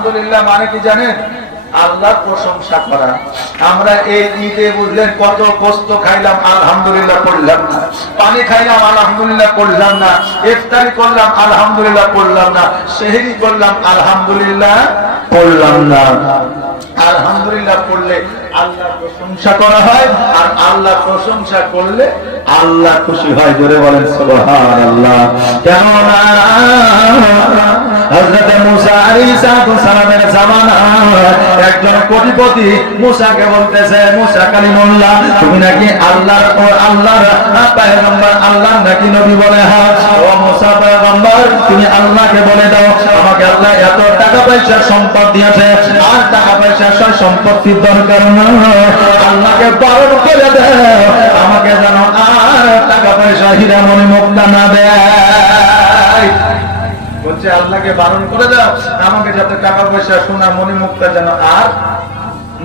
আলহামদুলিল্লাহ মানে কি জানেন? আল্লাহর প্রশংসা করা। আমরা এই ঈদে বুঝলেন কত গোস্ত খাইলাম, আলহামদুলিল্লাহ পড়লাম না। পানি খাইলাম, আলহামদুলিল্লাহ পড়লাম না। ইফতারি করলাম, আলহামদুলিল্লাহ পড়লাম না। সেহরি করলাম, আলহামদুলিল্লাহ পড়লাম না। আলহামদুলিল্লাহ পড়লে আল্লাহর প্রশংসা করা হয়, আর আল্লাহ প্রশংসা করলে আল্লাহ খুশি হয়। জোরে বলেন সুবহানাল্লাহ। কেননা হযরত মুসা আলাইহিস সালামের জামানায় একজন কোটিপতি মুসাকে বলতেছে, মুসা কালিমুল্লাহ, তুমি নাকি আল্লাহর পয়গম্বর, আল্লাহর নাকি নবী? বলে হ্যাঁ। ও মুসা পয়গম্বর, তুমি আল্লাহকে বলে দাও, আমাকে আল্লাহ এত টাকা পয়সা সম্পদ দিয়েছে, আর টাকা পয়সা সম্পত্তির দরকার নয়। আল্লাহকে বারণ করে দাও আমাকে যেন আর টাকা পয়সা হীরা মণি মুক্তা না দেয়। বলছে আল্লাহকে বারণ করে দাও আমাকে যাতে টাকা পয়সা সোনা মণি মুক্তা যেন আর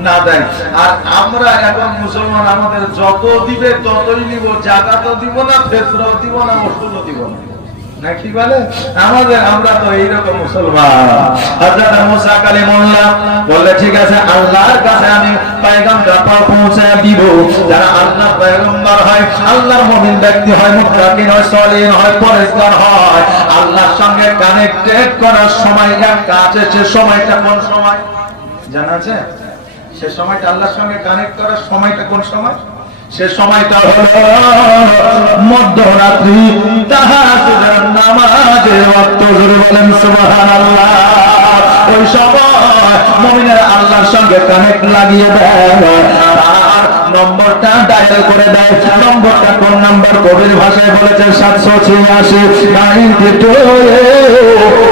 না দেয়। আর আমরা এখন মুসলমান, আমাদের যত দিবে ততই নিব, জাকাতও দিব না, ফিতরাও দিব না, ওষুধও দিব না, নাকি বলে আমাদের? আমরা তো এইরকম মুসলমান। হযরত মুসা কালিমুল্লাহ বললে ঠিক আছে, আল্লাহর কাছে আমি পয়গামটা পৌঁছে দিব। যারা আল্লাহর পয়গম্বর হয়, আল্লাহর মুমিন ব্যক্তি হয়, মুত্তাকিন হয়, সলিহ হয়, পরেজগার হয়, আল্লাহর সঙ্গে কানেক্টেড করার সময় একটা আছে। সে সময়টা কোন সময় জানা আছে? সে সময়টা আল্লাহর সঙ্গে কানেক্ট করার সময়টা কোন সময়? সে সময়টা হলো মধ্যরাত্রি, তাহাজ্জুদের নামাজের ওয়াক্ত। জোরে বলেন সুবহানাল্লাহ। ওই সময় মুমিনের আল্লাহর সঙ্গে কানেক্ট লাগিয়ে দেয়, আর নম্বরটা ডায়াল করে দেয়। নম্বরটা কোন নাম্বার? কবির ভাষায় বলেছে 786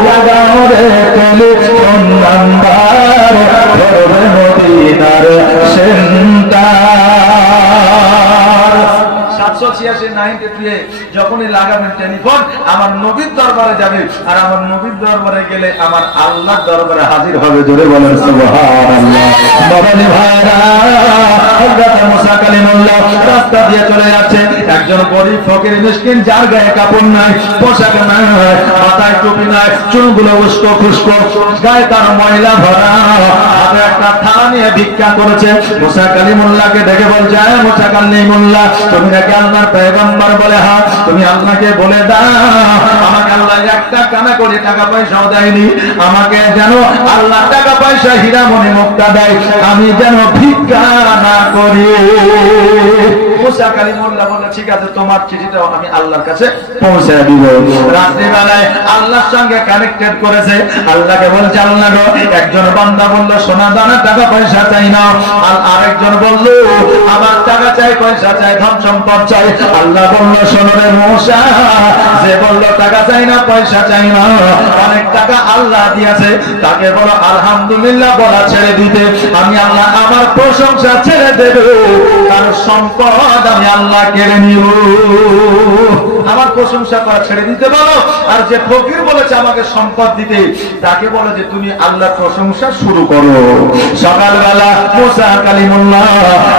লাগাও রে টেলিফোন নাম্বার, ধরবে মদিনার সেন্টার। 786 যখনই লাগাবেন টেলিফোন, আমার নবীর দরবারে যাবে, আর আমার নবীর দরবারে গেলে আমার আল্লাহর দরবারে হাজির হবে। জোরে বলেন সুবহানাল্লাহ। বাবাজি ভাইরা, হযরত মুসা কালিমুল্লাহ রাস্তা দিয়ে চলে যাচ্ছে। একজন গরীব ফকির মিসকিন, যার গায়ে কাপড় নাই, পোশাক নাই, মাথায় টুপি নাই, চুলগুলো উস্কো খুস্কো, গায়ে তার ময়লা ভরা, হাতে একটা থালা নিয়ে ভিক্ষা করেছে। মুসা কালিমুল্লাহকে দেখে বলছে, মুসা কালিমুল্লাহ, তুমি নাকি আল্লাহর পয়গম্বর? বলে হ্যাঁ। তুমি আল্লাহকে বলে দাও আমাকে আল্লাহ একটা কানা করে টাকা পয়সাও দেয়নি, আমাকে যেন আল্লাহ টাকা পয়সা হীরা মণি মুক্তা দেয়, আমি যেন ভিক্ষা না করি। মুসা কালিমুল্লাহ বলল ঠিক আছে, তোমার চিঠিটাও আমি আল্লাহর কাছে পৌঁছে দিব। রাত্রি বেলায় আল্লাহর সঙ্গে কানেক্টেড করেছে। আল্লাহকে বলছে, আল্লাহ গো, একজন বান্দা বলল সোনা দানা টাকা পয়সা চাই না, আর আরেকজন বলল আমার টাকা চাই, পয়সা চাই, ধন সম্পদ চাই। আল্লাহ বলল, শোনো রে মুসা, যে বলল টাকা চাই না, পয়সা চাই না, অনেক টাকা আল্লাহ দিয়েছে, তাকে বলো আলহামদুলিল্লাহ বলা ছেড়ে দিতে। আমি আল্লাহ আমার প্রশংসা ছেড়ে দেব, তার সম্পদ আমি আল্লাহ কেড়ে নিব। আমার প্রশংসা করা ছেড়ে দিতে বলো। আর যে ফকির বলেছে আমাকে সম্পদ দিতে, তাকে বলো যে তুমি আল্লাহর প্রশংসা শুরু করো। সকালবেলা মুসা কালিমুল্লাহ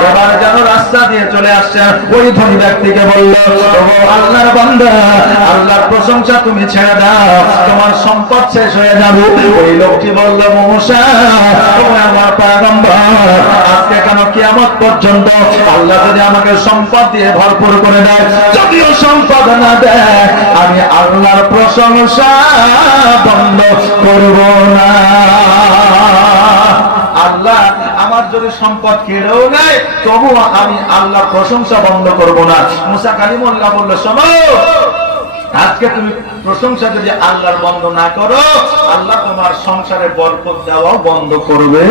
এবার যেন রাস্তা দিয়ে চলে আসছে, ওই ধনী ব্যক্তিকে বলল, ও আল্লাহর বান্দা, আল্লাহর প্রশংসা তুমি ছেড়ে দাও, তোমার সম্পদ শেষ হয়ে যাবে। ওই লোকটি বলল, মুসা, তুমি আমার পয়গম্বর, আজকে কেন কিয়ামত পর্যন্ত আল্লাহ যদি আমাকে সম্পদ দিয়ে ভরপুর করে দেয়, যদিও সম্পদ না দেয়, আমি আল্লাহর প্রশংসা বন্ধ করব না। আল্লাহ আমার যদি সম্পদ কেড়েও নেয়, তবুও আমি আল্লাহর প্রশংসা বন্ধ করব না। মুসা কালিমুল্লাহ বলল, শোনো, আজকে তুমি প্রশংসা যদি আল্লাহর বন্ধ না করো, আল্লাহ তোমার সংসারে বরকত দেওয়াও বন্ধ করবে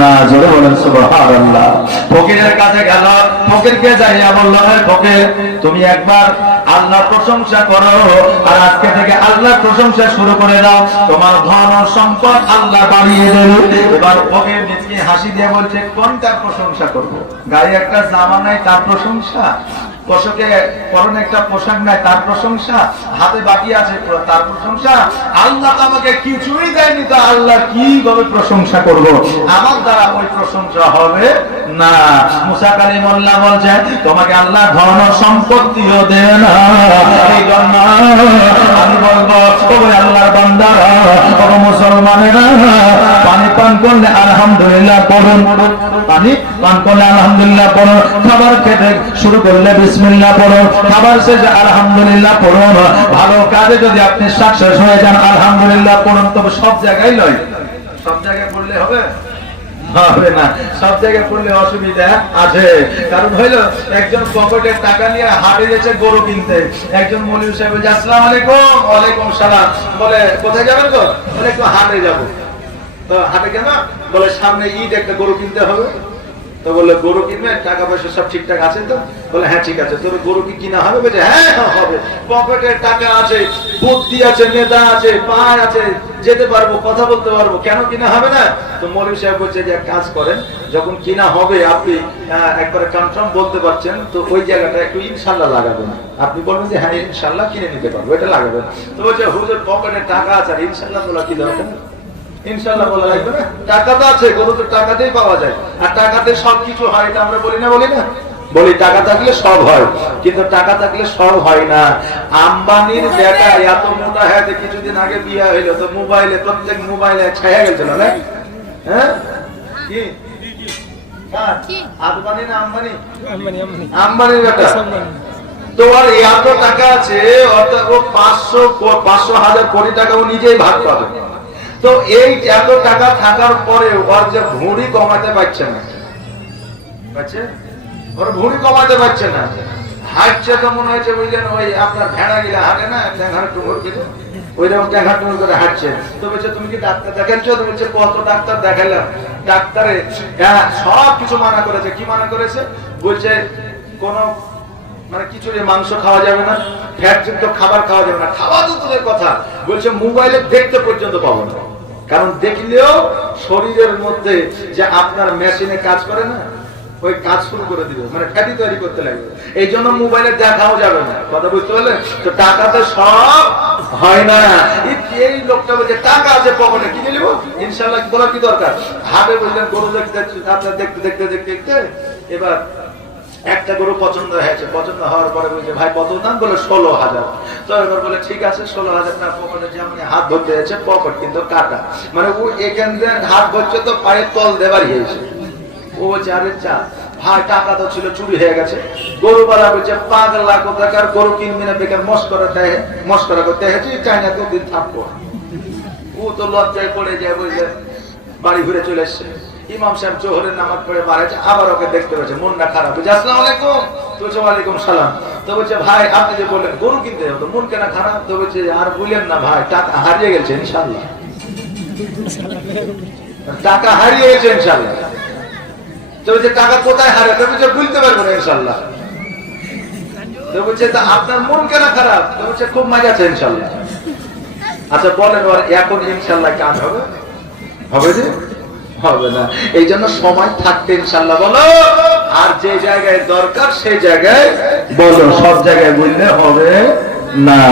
না। জোরে বলেন সুবহানাল্লাহ। ফকিরের কাছে গেল, ফকিরকে যাইয়া বলল, হে ফকির, তুমি একবার আল্লাহর প্রশংসা করো, আর আজকে থেকে আল্লাহর প্রশংসা শুরু করে দাও, তোমার ধন ও সম্পদ আল্লাহ বাড়িয়ে দেবে। এবার ফকির নিজকে হাসি দিয়ে বলছে, কোনটা প্রশংসা করব? গায়ে একটা জামা নাই তার প্রশংসা, পোশাকে পরনে একটা পোশাক নাই তার প্রশংসা, হাতে বাটি আছে তার প্রশংসা, আল্লাহ আমাকে কিছুই দেয়নি তো আল্লাহ কিভাবে প্রশংসা করব? আমার দ্বারা ওই প্রশংসা হবে না। মুসা কালিমুল্লাহ বলছে তোমাকে আল্লাহ ধন সম্পত্তিও দেয় না, এই জন্য আমি বলবো ওই আল্লাহর বান্দারা, ও মুসলমানেরা, পানি পান করলে আলহামদুলিল্লাহ পড়ুন, পানি পান করলে আলহামদুলিল্লাহ পড়ুন, খাবার খেতে শুরু করলে বিসমিল্লাহ পড়ুন, খাবার শেষে আলহামদুলিল্লাহ পড়ুন, ভালো কাজে যদি আপনি সাকসেস হয়ে যান আলহামদুলিল্লাহ পড়ুন। তবে সব জায়গায় নয়, সব জায়গায় পড়লে হবে হবে না, সব জায়গায় পড়লে অসুবিধা আছে। কারণ হইলো একজন পকেটে টাকা নিয়ে হাটে গেছে গরু কিনতে, একজন মৌলভী সাহেব বলছে আসসালামু আলাইকুম। ওয়ালাইকুম সালাম। বলে কোথায় যাবেন গো? বলে একটু হাটে যাবো। তো হাটে কেন? বলে সামনে ঈদ, একটা গরু কিনতে হবে। তো বললো গরু কিনবে, টাকা পয়সা সব ঠিকঠাক আছে তো? বলে হ্যাঁ ঠিক আছে। তোর গরু কি কিনা হবে? বলছে হ্যাঁ হবে, পকেটে টাকা আছে, বুদ্ধি আছে, নেতা আছে, পায় আছে, যেতে পারবো, কথা বলতে পারবো, কেন কিনা হবে না? তো মৌলভী সাহেব বলছে যে এক কাজ করেন, যখন কিনা হবে আপনি একবারে কনফার্ম বলতে পারছেন তো ওই জায়গাটা একটু ইনশাল্লাহ লাগাবেন। আপনি বলবেন যে হ্যাঁ ইনশাল্লাহ কিনে নিতে পারবো, এটা লাগাবেন। তো বলছে হুজুর পকেটে টাকা আছে আর ইনশাল্লাহ বলা কি দরকার? ইনশাআল্লাহ বলা লাগবে না, টাকা তো আছে, গরু তো টাকাতেই পাওয়া যায়, আর টাকাতে সবকিছু হয়, এটা আমরা বলি না? বলি টাকা থাকলে সব হয়, কিন্তু টাকা থাকলে সব হয় না। আম্বানির বেটা এত মোটা হ্যাঁ, কিছুদিন আগে বিয়ে হইলো তো মোবাইলে, প্রত্যেক মোবাইলে ছায়া গেছিল না? হ্যাঁ কি আদবানি না আম্বানি? আম্বানির বেটা। তো আর এত টাকা আছে, অর্থাৎ ও 500,000 কোটি টাকা ও নিজেই ভাগ পাবে। তো এই এত টাকা থাকার পরে ওর যে ভুঁড়ি কমাতে পারছে না, ওর ভুঁড়ি কমাতে পারছে না, হাঁটছে তো মনে হয়েছে বুঝলেন ওই আপনার ভেড়া গিলা হাঁটে না, ট্যাঙ্গার টুমুর গিলে ওইরকম ট্যাঙ্গার টুমুর করে হাঁটছে। তো বলছে তুমি কি ডাক্তার দেখাচ্ছ? তো বলছে কত ডাক্তার দেখালাম, ডাক্তারে সব কিছু মানা করেছে। কি মানা করেছে? বলছে কোন মানে খিচুড়ি মাংস খাওয়া যাবে না, ফ্যাটযুক্ত খাবার খাওয়া যাবে না, খাওয়া তো তোদের কথা। বলছে মোবাইলে দেখতে পর্যন্ত পাবো না, কারণ দেখলেও শরীরের মধ্যে যে আপনার মেশিনে কাজ করে না, ওই কাজ শুরু করে দিবে, মানে ফ্যাটি তৈরি করতে লাগবে। এই জন্য মোবাইলে দেখাও যাবে না, কথা বুঝতে পারলেন? তো টাকাতে সব হয় না। এই লোকটা বলছে টাকা আছে পকেটে, কিনে নিব ইনশাল্লাহ, বলার কি দরকার? হাটে বললেন গরু দেখতে, আপনার দেখতে দেখতে দেখতে দেখতে এবার একটা গরু পছন্দ হয়েছে, পছন্দ হওয়ার পরে বলছে ভাই কত দাম? বলে 16,000। তো এবার বলে ঠিক আছে 16,000 টাকা। পকেটে যেমন হাত ধরতে যাচ্ছে, পকেট কিন্তু কাটা, মানে ও এখান থেকে হাত ধরছে তো পায়ের তল দেবার হয়েছে। ও বলছে আরে চা ভাই টাকা তো ছিল, চুরি হয়ে গেছে। গরুওয়ালা বলছে পাগলা কোথাকার, গরু কিনবি না, বেকার মস্করা করতে হয়েছে, চাইনা তো দিন থাকবো। ও তো লজ্জায় পড়ে যায়, বুঝলে, বাড়ি ঘুরে চলে এসছে। ইমাম সাহেব জোহরের নামাজ পড়ে বাড়াচ্ছে, আবার ওকে দেখতে পাচ্ছে, মনটা খারাপ হয়েছে। আসসালামু আলাইকুম। তো বলছে ওয়ালাইকুম সালাম। তো বলছে ভাই আপনি যে বললেন গরু কিনতে হতো, মন কেনা খারাপ? তো বলছে আর বললেন না ভাই, টাকা হারিয়ে গেছে ইনশাল্লাহ, টাকা হারিয়ে গেছে ইনশাল্লাহ। তো বলছে টাকা কোথায় হারিয়ে? তো বলছে বুঝতে পারবো না ইনশাল্লাহ। তো বলছে তা আপনার মন কেনা খারাপ? তো বলছে খুব মজা আছে ইনশাল্লাহ। আচ্ছা বলেন ওর এখন ইনশাল্লাহ কাজ হবে? হবে যে হবে না। এই জন্য সময় থাকতে ইনশাল্লাহ বলো, আর যে জায়গায় দরকার সেই জায়গায় বলো, সব জায়গায় বললে হবে না।